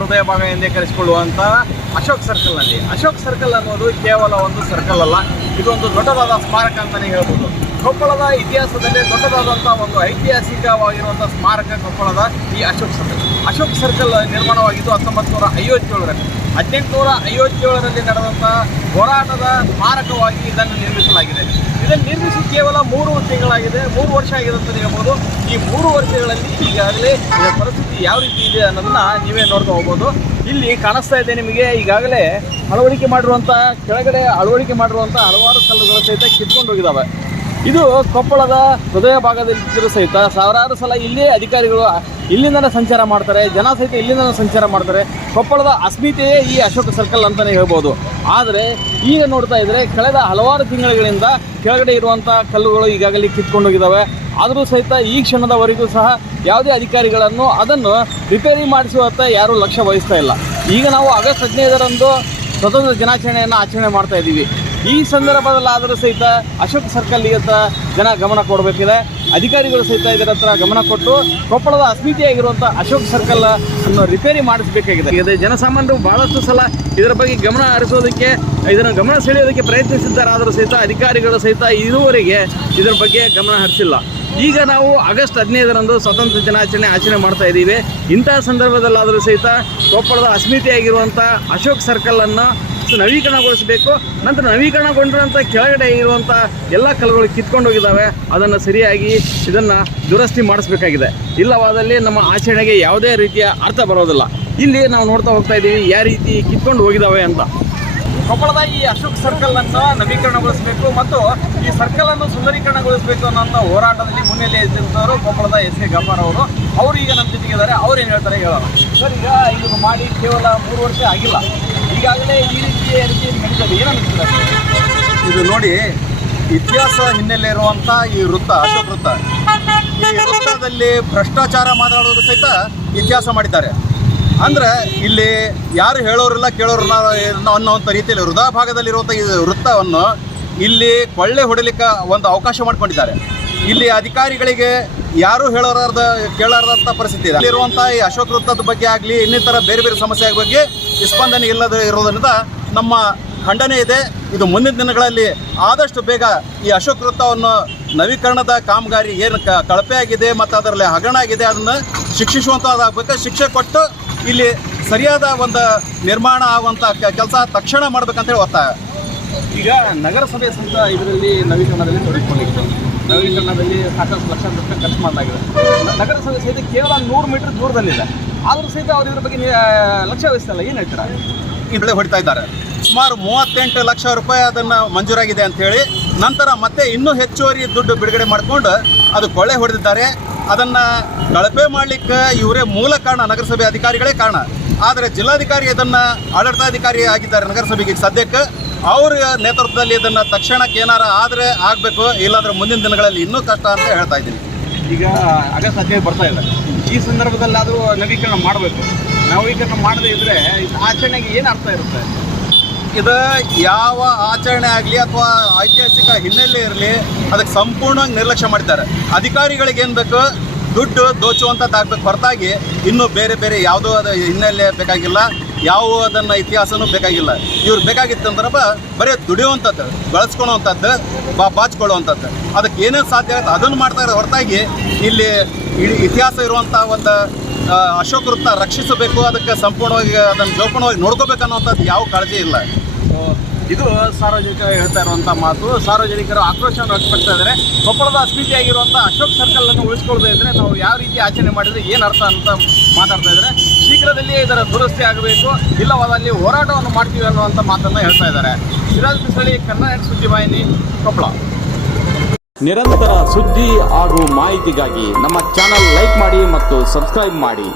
ಹೃದಯ ಭಾಗ ಎಂದೇ ಕರೆಸಿಕೊಳ್ಳುವಂಥ ಅಶೋಕ್ ಸರ್ಕಲ್ ಅನ್ನೋದು ಕೇವಲ ಒಂದು ಸರ್ಕಲ್ ಅಲ್ಲ, ಇದೊಂದು ದೊಡ್ಡದಾದ ಸ್ಮಾರಕ ಅಂತಲೇ ಹೇಳ್ಬೋದು. ಕೊಪ್ಪಳದ ಇತಿಹಾಸದಲ್ಲಿ ದೊಡ್ಡದಾದಂಥ ಒಂದು ಐತಿಹಾಸಿಕವಾಗಿರುವಂಥ ಸ್ಮಾರಕ ಕೊಪ್ಪಳದ ಈ ಅಶೋಕ್ ಸರ್ಕಲ್ ನಿರ್ಮಾಣವಾಗಿದ್ದು 1857ರಲ್ಲಿ ನಡೆದಂಥ ಹೋರಾಟದ ಸ್ಮಾರಕವಾಗಿ ಇದನ್ನು ನಿರ್ಮಿಸಲಾಗಿದೆ. ಇದನ್ನು ನಿರ್ಮಿಸಿ ಕೇವಲ 3 ತಿಂಗಳಾಗಿದೆ, 3 ವರ್ಷ ಆಗಿದೆ ಅಂತಲೇ ಹೇಳ್ಬೋದು. ಈ 3 ವರ್ಷಗಳಲ್ಲಿ ಈಗಾಗಲೇ ಇದರ ಪರಿಸ್ಥಿತಿ ಯಾವ ರೀತಿ ಇದೆ ಅನ್ನೋದನ್ನ ನೀವೇ ನೋಡ್ತಾ ಹೋಗ್ಬೋದು. ಇಲ್ಲಿ ಕಾಣಿಸ್ತಾ ಇದೆ ನಿಮಗೆ ಈಗಾಗಲೇ ಕೆಳಗಡೆ ಅಳವಡಿಕೆ ಮಾಡಿರುವಂಥ ಹಲವಾರು ಕಲ್ಲುಗಳು ಸಹಿತ ಕಿತ್ಕೊಂಡು ಹೋಗಿದ್ದಾವೆ. ಇದು ಕೊಪ್ಪಳದ ಹೃದಯ ಭಾಗದಲ್ಲಿದ್ದರೂ ಸಹಿತ ಸಾವಿರಾರು ಸಲ ಇಲ್ಲೇ ಅಧಿಕಾರಿಗಳು ಇಲ್ಲಿಂದನೇ ಸಂಚಾರ ಮಾಡ್ತಾರೆ, ಜನ ಸಹಿತ ಇಲ್ಲಿಂದನೇ ಸಂಚಾರ ಮಾಡ್ತಾರೆ. ಕೊಪ್ಪಳದ ಅಸ್ಮಿತೆಯೇ ಈ ಅಶೋಕ ಸರ್ಕಲ್ ಅಂತಲೇ ಹೇಳ್ಬೋದು. ಆದರೆ ಈಗ ನೋಡ್ತಾ ಇದ್ದರೆ ಕಳೆದ ಹಲವಾರು ತಿಂಗಳುಗಳಿಂದ ಕೆಳಗಡೆ ಇರುವಂಥ ಕಲ್ಲುಗಳು ಈಗಾಗಲೇ ಕಿತ್ಕೊಂಡು ಹೋಗಿದ್ದಾವೆ. ಆದರೂ ಸಹಿತ ಈ ಕ್ಷಣದವರೆಗೂ ಸಹ ಯಾವುದೇ ಅಧಿಕಾರಿಗಳನ್ನು ಅದನ್ನು ರಿಪೇರಿ ಮಾಡಿಸುವತ್ತ ಯಾರೂ ಲಕ್ಷ್ಯ ವಹಿಸ್ತಾ ಇಲ್ಲ. ಈಗ ನಾವು ಆಗಸ್ಟ್ 15ರಂದು ಸ್ವತಂತ್ರ ದಿನಾಚರಣೆಯನ್ನು ಆಚರಣೆ ಮಾಡ್ತಾ ಇದ್ದೀವಿ. ಈ ಸಂದರ್ಭದಲ್ಲಾದರೂ ಸಹಿತ ಅಶೋಕ್ ಸರ್ಕಲ್ ಹತ್ರ ಜನ ಗಮನ ಕೊಡಬೇಕಿದೆ. ಅಧಿಕಾರಿಗಳು ಸಹಿತ ಇದರ ಹತ್ರ ಗಮನ ಕೊಟ್ಟು ಕೊಪ್ಪಳದ ಅಸ್ಮಿತೆಯಾಗಿರುವಂಥ ಅಶೋಕ್ ಸರ್ಕಲ್ ಅನ್ನು ರಿಪೇರಿ ಮಾಡಿಸಬೇಕಾಗಿದೆ. ಜನಸಾಮಾನ್ಯರು ಬಹಳಷ್ಟು ಸಲ ಇದರ ಬಗ್ಗೆ ಗಮನ ಹರಿಸೋದಕ್ಕೆ, ಇದನ್ನು ಗಮನ ಸೆಳೆಯೋದಕ್ಕೆ ಪ್ರಯತ್ನಿಸಿದ್ದಾರಾದರೂ ಸಹಿತ ಅಧಿಕಾರಿಗಳು ಸಹಿತ ಇದುವರೆಗೆ ಇದರ ಬಗ್ಗೆ ಗಮನ ಹರಿಸಿಲ್ಲ. ಈಗ ನಾವು ಆಗಸ್ಟ್ 15ರಂದು ಸ್ವತಂತ್ರ ದಿನಾಚರಣೆ ಆಚರಣೆ ಮಾಡ್ತಾ ಇದ್ದೀವಿ. ಇಂತಹ ಸಂದರ್ಭದಲ್ಲಾದರೂ ಸಹಿತ ಕೊಪ್ಪಳದ ಅಸ್ಮಿತೆಯಾಗಿರುವಂಥ ಅಶೋಕ್ ಸರ್ಕಲನ್ನು ನವೀಕರಣಗೊಳಿಸಬೇಕು. ನಂತರ ನವೀಕರಣಗೊಂಡಿರುವಂಥ ಕೆಳಗಡೆ ಇರುವಂಥ ಎಲ್ಲ ಕಲ್ಲುಗಳು ಕಿತ್ಕೊಂಡು ಹೋಗಿದ್ದಾವೆ, ಅದನ್ನು ಸರಿಯಾಗಿ ಇದನ್ನು ದುರಸ್ತಿ ಮಾಡಿಸ್ಬೇಕಾಗಿದೆ. ಇಲ್ಲವಾದಲ್ಲಿ ನಮ್ಮ ಆಚರಣೆಗೆ ಯಾವುದೇ ರೀತಿಯ ಅರ್ಥ ಬರೋದಿಲ್ಲ. ಇಲ್ಲಿ ನಾವು ನೋಡ್ತಾ ಹೋಗ್ತಾ ಇದ್ದೀವಿ ಯಾವ ರೀತಿ ಕಿತ್ಕೊಂಡು ಹೋಗಿದ್ದಾವೆ ಅಂತ. ಕೊಪ್ಪಳದ ಈ ಅಶೋಕ್ ಸರ್ಕಲನ್ನು ನವೀಕರಣಗೊಳಿಸಬೇಕು ಮತ್ತು ಈ ಸರ್ಕಲನ್ನು ಸುಂದರೀಕರಣಗೊಳಿಸಬೇಕು ಅನ್ನೋಂಥ ಹೋರಾಟದಲ್ಲಿ ಮುನ್ನೆಲೆ ಇದ್ದಂಥವರು ಕೊಪ್ಪಳದ ಎಸ್.ಎ. ಗಫಾರ್ ಅವರು ಈಗ ನಮ್ಮ ಜೊತೆಗಿದ್ದಾರೆ. ಅವ್ರು ಏನು ಹೇಳ್ತಾರೆ ಹೇಳೋಣ. ಸರ್, ಈಗ ಇದನ್ನು ಮಾಡಿ ಕೇವಲ 3 ವರ್ಷ ಆಗಿಲ್ಲ, ಈಗಾಗಲೇ ಈ ರೀತಿಯ ನಡೀತದೆ, ಏನನ್ನಿಸ್ತದೆ? ಇದು ನೋಡಿ, ಇತಿಹಾಸ ಹಿನ್ನೆಲೆ ಇರುವಂಥ ಈ ವೃತ್ತ, ಅಶೋಕ್ ವೃತ್ತ, ಈ ವೃತ್ತದಲ್ಲಿ ಭ್ರಷ್ಟಾಚಾರ ಮಾತನಾಡೋದು ಸಹಿತ ಇತಿಹಾಸ ಮಾಡಿದ್ದಾರೆ. ಅಂದರೆ ಇಲ್ಲಿ ಯಾರು ಹೇಳೋರಿಲ್ಲ ಕೇಳೋರಿಲ್ಲ ಅನ್ನೋವಂಥ ರೀತಿಯಲ್ಲಿ ಹೃದಯ ಭಾಗದಲ್ಲಿರುವಂಥ ಈ ವೃತ್ತವನ್ನು ಇಲ್ಲಿ ಕೊಳ್ಳೆ ಹೊಡಿಲಿಕ್ಕೆ ಒಂದು ಅವಕಾಶ ಮಾಡಿಕೊಂಡಿದ್ದಾರೆ. ಇಲ್ಲಿ ಅಧಿಕಾರಿಗಳಿಗೆ ಯಾರೂ ಕೇಳಾರ್ದಂಥ ಪರಿಸ್ಥಿತಿ ಇದೆ. ಇಲ್ಲಿರುವಂಥ ಈ ಅಶೋಕ್ ವೃತ್ತದ ಬಗ್ಗೆ ಆಗಲಿ ಇನ್ನಿತರ ಬೇರೆ ಬೇರೆ ಸಮಸ್ಯೆ ಬಗ್ಗೆ ಸ್ಪಂದನೆ ಇಲ್ಲದೆ ಇರೋದರಿಂದ ನಮ್ಮ ಖಂಡನೆ ಇದೆ. ಇದು ಮುಂದಿನ ದಿನಗಳಲ್ಲಿ ಆದಷ್ಟು ಬೇಗ ಈ ಅಶೋಕ್ ವೃತ್ತವನ್ನು ನವೀಕರಣದ ಕಾಮಗಾರಿ ಏನು ಕಳಪೆ ಆಗಿದೆ ಮತ್ತು ಅದರಲ್ಲಿ ಹಗರಣ ಆಗಿದೆ ಅದನ್ನು ಶಿಕ್ಷಿಸುವಂಥದ್ದಾಗಬೇಕು. ಶಿಕ್ಷೆ ಕೊಟ್ಟು ಇಲ್ಲಿ ಸರಿಯಾದ ಒಂದು ನಿರ್ಮಾಣ ಆಗುವಂಥ ಕೆಲಸ ತಕ್ಷಣ ಮಾಡಬೇಕಂತೇಳಿ ಒತ್ತಾಯ. ಈಗ ನಗರಸಭೆ ಸಹಿತ ಇದರಲ್ಲಿ ನವೀಕರಣದಲ್ಲಿ ತೊಡಗಿಕೊಂಡಿತ್ತು. ನವೀಕರಣದಲ್ಲಿ ಸಾಕಷ್ಟು ಲಕ್ಷಾಂತರ ರೂಪಾಯಿ ಖರ್ಚು ಮಾಡಲಾಗಿದೆ. ನಗರಸಭೆ ಸಹಿತ ಕೇವಲ 100 ಮೀಟರ್ ದೂರದಲ್ಲಿದೆ. ಆದರೂ ಸಹಿತ ಅವ್ರು ಇದ್ರ ಬಗ್ಗೆ ಲಕ್ಷ್ಯ ವಹಿಸ್ತಲ್ಲ, ಏನು ಹೇಳ್ತೀರಾ? ಇಲ್ಲೇ ಹೊಡಿತಾ ಇದ್ದಾರೆ. ಸುಮಾರು 38 ಲಕ್ಷ ರೂಪಾಯಿ ಅದನ್ನು ಮಂಜೂರಾಗಿದೆ ಅಂಥೇಳಿ ನಂತರ ಮತ್ತೆ ಇನ್ನೂ ಹೆಚ್ಚುವರಿ ದುಡ್ಡು ಬಿಡುಗಡೆ ಮಾಡಿಕೊಂಡು ಅದು ಕೊಳ್ಳೆ ಹೊಡೆದಿದ್ದಾರೆ. ಅದನ್ನು ಕಳಪೆ ಮಾಡಲಿಕ್ಕೆ ಇವರೇ ಮೂಲ ಕಾರಣ, ನಗರಸಭೆ ಅಧಿಕಾರಿಗಳೇ ಕಾರಣ. ಆದರೆ ಜಿಲ್ಲಾಧಿಕಾರಿ ಇದನ್ನು ಆಡಳಿತಾಧಿಕಾರಿ ಆಗಿದ್ದಾರೆ ನಗರಸಭೆಗೆ ಸದ್ಯಕ್ಕೆ. ಅವ್ರ ನೇತೃತ್ವದಲ್ಲಿ ಇದನ್ನು ತಕ್ಷಣಕ್ಕೆ ಏನಾರ ಆದರೆ ಆಗಬೇಕು, ಇಲ್ಲಾಂದರೆ ಮುಂದಿನ ದಿನಗಳಲ್ಲಿ ಇನ್ನೂ ಕಷ್ಟ ಅಂತ ಹೇಳ್ತಾ ಇದ್ದೀನಿ. ಈಗ ಆಗಸ್ಟ್ 15 ಬರ್ತಾ ಇದೆ. ಈ ಸಂದರ್ಭದಲ್ಲಿ ಅದು ನವೀಕರಣ ಮಾಡಬೇಕು. ನವೀಕರಣ ಮಾಡದೇ ಇದ್ದರೆ ಆಚರಣೆಗೆ ಏನು ಅರ್ಥ ಇರುತ್ತೆ? ಇದು ಯಾವ ಆಚರಣೆ ಆಗಲಿ ಅಥವಾ ಐತಿಹಾಸಿಕ ಹಿನ್ನೆಲೆ ಇರಲಿ ಅದಕ್ಕೆ ಸಂಪೂರ್ಣವಾಗಿ ನಿರ್ಲಕ್ಷ್ಯ ಮಾಡಿದ್ದಾರೆ. ಅಧಿಕಾರಿಗಳಿಗೆ ಏನು ಬೇಕು, ದುಡ್ಡು ದೋಚುವಂಥದ್ದಾಗಬೇಕು ಹೊರತಾಗಿ ಇನ್ನೂ ಬೇರೆ ಬೇರೆ ಯಾವುದೋ ಅದು ಹಿನ್ನೆಲೆ ಬೇಕಾಗಿಲ್ಲ, ಯಾವ ಅದನ್ನು ಇತಿಹಾಸನೂ ಬೇಕಾಗಿಲ್ಲ. ಇವ್ರು ಬೇಕಾಗಿತ್ತಂದ್ರೆ ಬರೀ ದುಡಿಯುವಂಥದ್ದು, ಬಳಸ್ಕೊಳ್ಳುವಂಥದ್ದು, ಬಾಚಿಕೊಳ್ಳುವಂಥದ್ದು, ಅದಕ್ಕೆ ಏನೇನು ಸಾಧ್ಯ ಆಗುತ್ತೆ ಅದನ್ನು ಮಾಡ್ತಾರೆ ಹೊರತಾಗಿ ಇಲ್ಲಿ ಇತಿಹಾಸ ಇರುವಂಥ ಒಂದು ಅಶೋಕ್ ವೃತ್ತ ರಕ್ಷಿಸಬೇಕು, ಅದಕ್ಕೆ ಸಂಪೂರ್ಣವಾಗಿ ಅದನ್ನು ಜೋಪಾನವಾಗಿ ನೋಡ್ಕೋಬೇಕನ್ನುವಂಥದ್ದು ಯಾವ ಕಾಳಜಿ ಇಲ್ಲ. ಇದು ಸಾರ್ವಜನಿಕರು ಹೇಳ್ತಾ ಇರುವಂಥ ಮಾತು. ಸಾರ್ವಜನಿಕರು ಆಕ್ರೋಶವನ್ನು ವ್ಯಕ್ತಪಡ್ತಾ ಇದ್ದಾರೆ. ಕೊಪ್ಪಳದ ಅಸ್ಮಿತೆಯಾಗಿರುವಂಥ ಅಶೋಕ್ ಸರ್ಕಲನ್ನು ಉಳಿಸ್ಕೊಳ್ಳದೇ ಇದ್ದರೆ ನಾವು ಯಾವ ರೀತಿ ಆಚರಣೆ ಮಾಡಿದರೆ ಏನು ಅರ್ಥ ಅಂತ ಮಾತಾಡ್ತಾ ಇದ್ದಾರೆ. ಶೀಘ್ರದಲ್ಲಿಯೇ ಇದರ ದುರಸ್ತಿ ಆಗಬೇಕು, ಇಲ್ಲವಾದಲ್ಲಿ ಹೋರಾಟವನ್ನು ಮಾಡ್ತೀವಿ ಅನ್ನುವಂಥ ಮಾತನ್ನು ಹೇಳ್ತಾ ಇದ್ದಾರೆ. ಸಿರಾಜ್ ಪಿಸಳಿ, ಕನ್ನಡ ಸುದ್ದಿವಾಹಿನಿ, ಕೊಪ್ಪಳ. ನಿರಂತರ ಸುದ್ದಿ ಹಾಗೂ ಮಾಹಿತಿಗಾಗಿ ನಮ್ಮ ಚಾನಲ್ ಲೈಕ್ ಮಾಡಿ ಮತ್ತು ಸಬ್ಸ್ಕ್ರೈಬ್ ಮಾಡಿ.